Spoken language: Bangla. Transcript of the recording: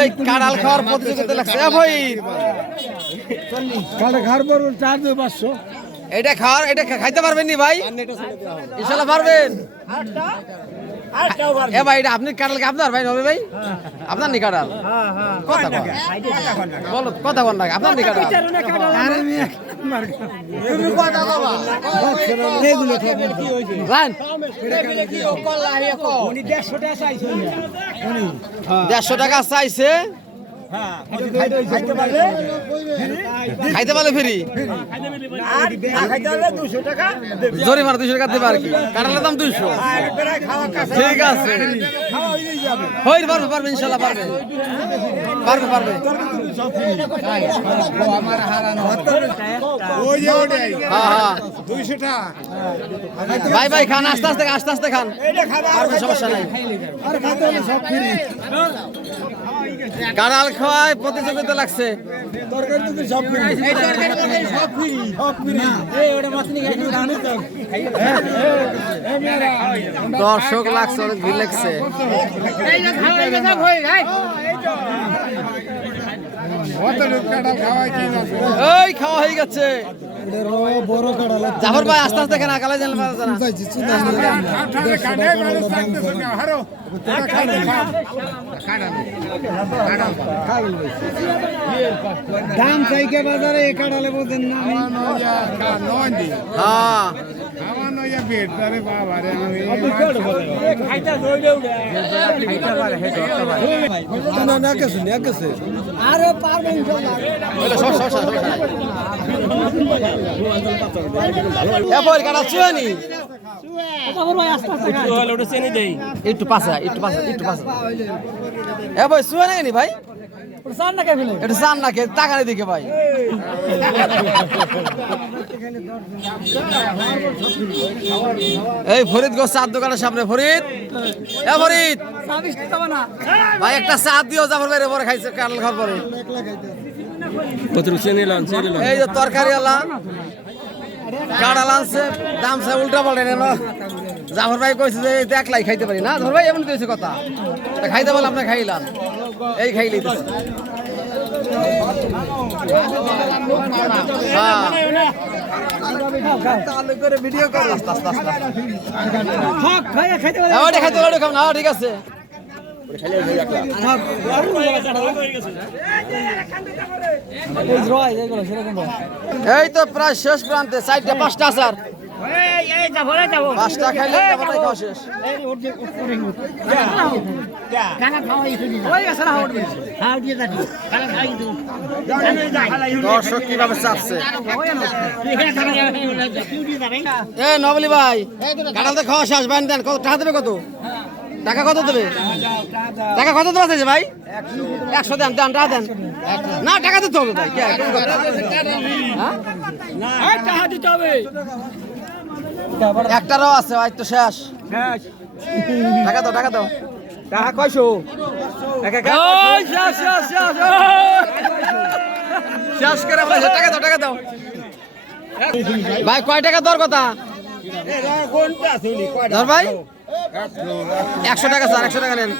এই কাঁড়াল খাওয়ার প্রতিযোগিতা লাগছে ভাই। কাঁড়া খাওয়ার পর 4-500 এটা খাইতে পারবেন নি ভাই? ইনশাআল্লাহ পারবেন। এ ভাই এটা আপনি কাঁড়াল কি আপনার ভাই হবে ভাই? আপনার নি কাঁড়াল? কথা কন। বলো কথা কন না আপনার নি কাঁড়াল? আরে মিয়া তুমি কথা কবা। এগুলো কি হইছে লাইন এটা কি ও কল্লা হে কো উনি 150 টাকা চাইছে উনি 150 টাকা চাইছে। হ্যাঁ খাইতে পারবে খাইতে পারলে ফ্রি। আর খাইতে পারলে 200 টাকা জরিমানা 200 টাকা দেবে আর কি। কাঁড়ালের দাম 200। ঠিক আছে খাওয়া হয়ে যাবে হই পারবে ইনশাআল্লাহ পারবে। আমার হারানো ওই যে ওটাই হ্যাঁ 200 টাকা ভাই খান আস্তে আস্তে খান। এটা খাবে আর কোনো সমস্যা নাই। আর খাইতে হলে সব ফ্রি কাঁড়াল খাওয়ায় প্রতিযোগিতা লাগছে। তরকারি তো সব ফ্রি এই তরকারি মধ্যে সব ফ্রি এই ওটা মাছনি খাইতে জানো তো এই মেরা দর্শক লাগছে, অনেক ভিড় লাগছে। এই যে খাওয়া এই সব হই ভাই কত লোক কাটা খাওয়াই কি আছে এই খাওয়া হয়ে গেছে। বড় কাটা জাফর ভাই আস্তে আস্তে খান, আকালে জানলে পারা যায় না। দাম চাইকে বাজারে কাটালে বোঝেন না হ্যাঁ আরে পারবেন কাঁড়াল চুয়ানি একটু পাশা এ ভাই চুয়ানি নি ভাই এটা চান না কে টাকা নেই দিকে ভাই। এই ফরিদগঞ্জ চার দোকানের সামনে ফরিদ ভাই একটা চা দিও যাবার বাইরে পরে খাইছে কাঁড়াল খাওয়ার পরে। এই যে তরকারি আলা কাঁড়াল আনছে দাম সে উল্টা পাল্টা নেন। জাফর ভাই কইছে যে একলাই খাইতে পারি না। জাফর ভাই এমন কইছে কথা খাইতে পারলে আপনি খাইলাম এই খাইলি ভিডিও করো ঠিক আছে। এই তো প্রায় শেষ প্রান্তে 4টা 5টা আসার 5টা খাইলে খাওয়া শেষ। দর্শক কিভাবে চাপছে। এ নবলি ভাই কাঁঠালতে খাওয়া শেষ বাইন দেন। কত টাকা দেবে? টাকা কত দেবে চাইছে ভাই? 100 দেন টাকা দেন না। টাকা দিতে হবে ভাই। একটারও আছে ভাই তো শেষ। টাকা দাও টাকা কয়শো শেষ করে টাকা দাও ভাই। কয় টাকা দর কথা ধর ভাই? 100 টাকা স্যার, 100 টাকা নেন।